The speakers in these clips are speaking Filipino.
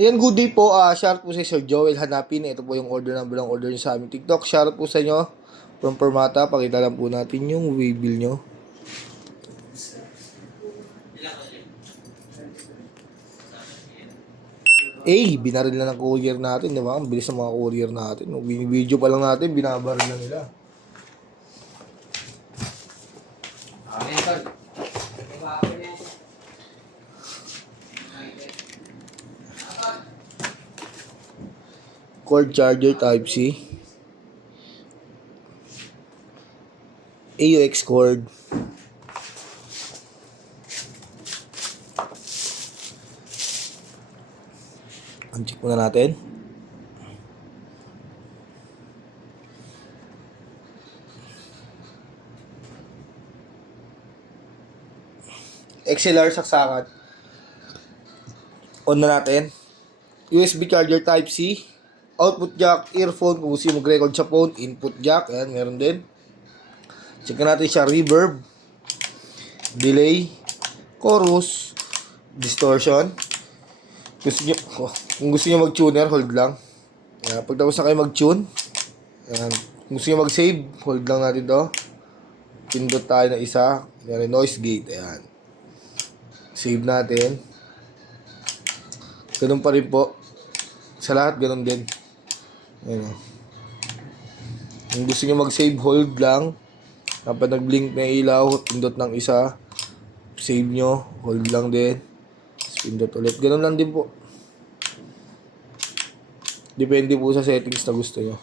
Ayan, good day po. Shoutout po sa Sir Joel Hanapin. Ito po yung order number ng order niyo sa aming TikTok. Shoutout po sa inyo. From Permata, pakita lang po natin yung waybill nyo. Binaril na ng courier natin, di ba? Ang bilis ng mga courier natin. Binibideo pa lang natin, binabaril na nila. Cord charger Type-C. AUX cord. Check muna natin. XLR saksakan. On na natin. USB charger Type-C. Output jack, earphone, kung gusto mag-record sa phone, input jack, ayan, meron din. Check natin siya, reverb, delay, chorus, distortion. Kung gusto nyo mag-tuner, hold lang. Ayan, pag tapos na kayo mag-tune, ayan, kung gusto nyo mag-save, hold lang natin to. Pindot tayo na isa, ayan, noise gate, ayan. Save natin. Ganun pa rin po. Sa lahat, ganun din. Ayan. Kung gusto nyo mag-save, hold lang. Kapag nag-blink na ilaw, pindot ng isa. Save nyo, hold lang din. Pindot ulit. Ganun lang din po. Depende po sa settings na gusto nyo.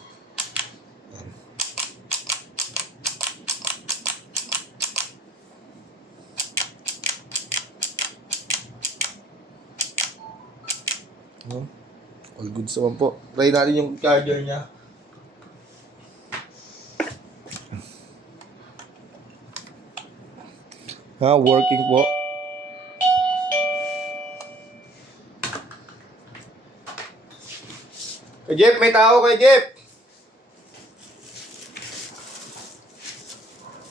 Ayan. All goods naman po. Try natin yung charger niya. Working po. Kay Jeff, may tao kay Jeff.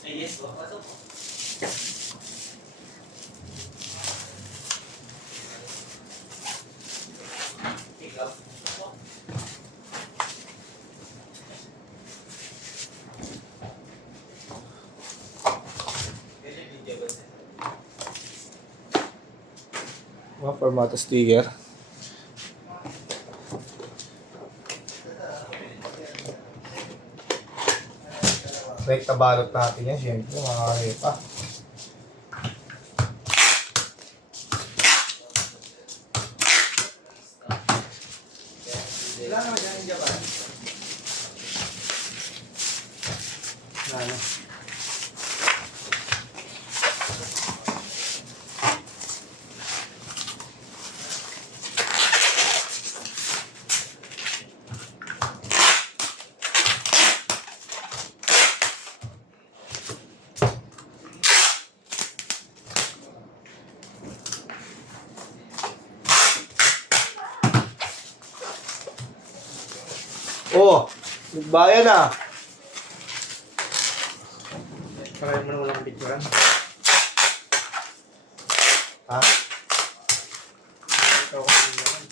Yes po. Pasok po. Ikaw. Permata sticker. Rekta balot natin yan, syempre, mga repa. Ilan naman dyan yung Japan? Ano? Oh, nagbayan na. Kaya mo na walang picturean. Ha? Ikaw ko yung naman.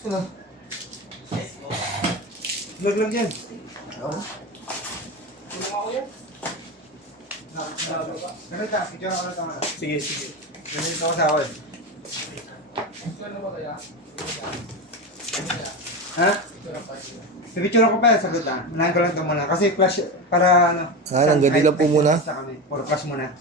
Sino? Yes po. Laglag yan. Oo. Tulong ako yan. Ganito, picture ako na ito. Sige, sige. Ganito ako sa ako. Ha? Pipicture ko pa, sagot ah. Unahin ko lang ito muna. Kasi flash, para ano. Ah, nangganila po muna? Puro flash muna.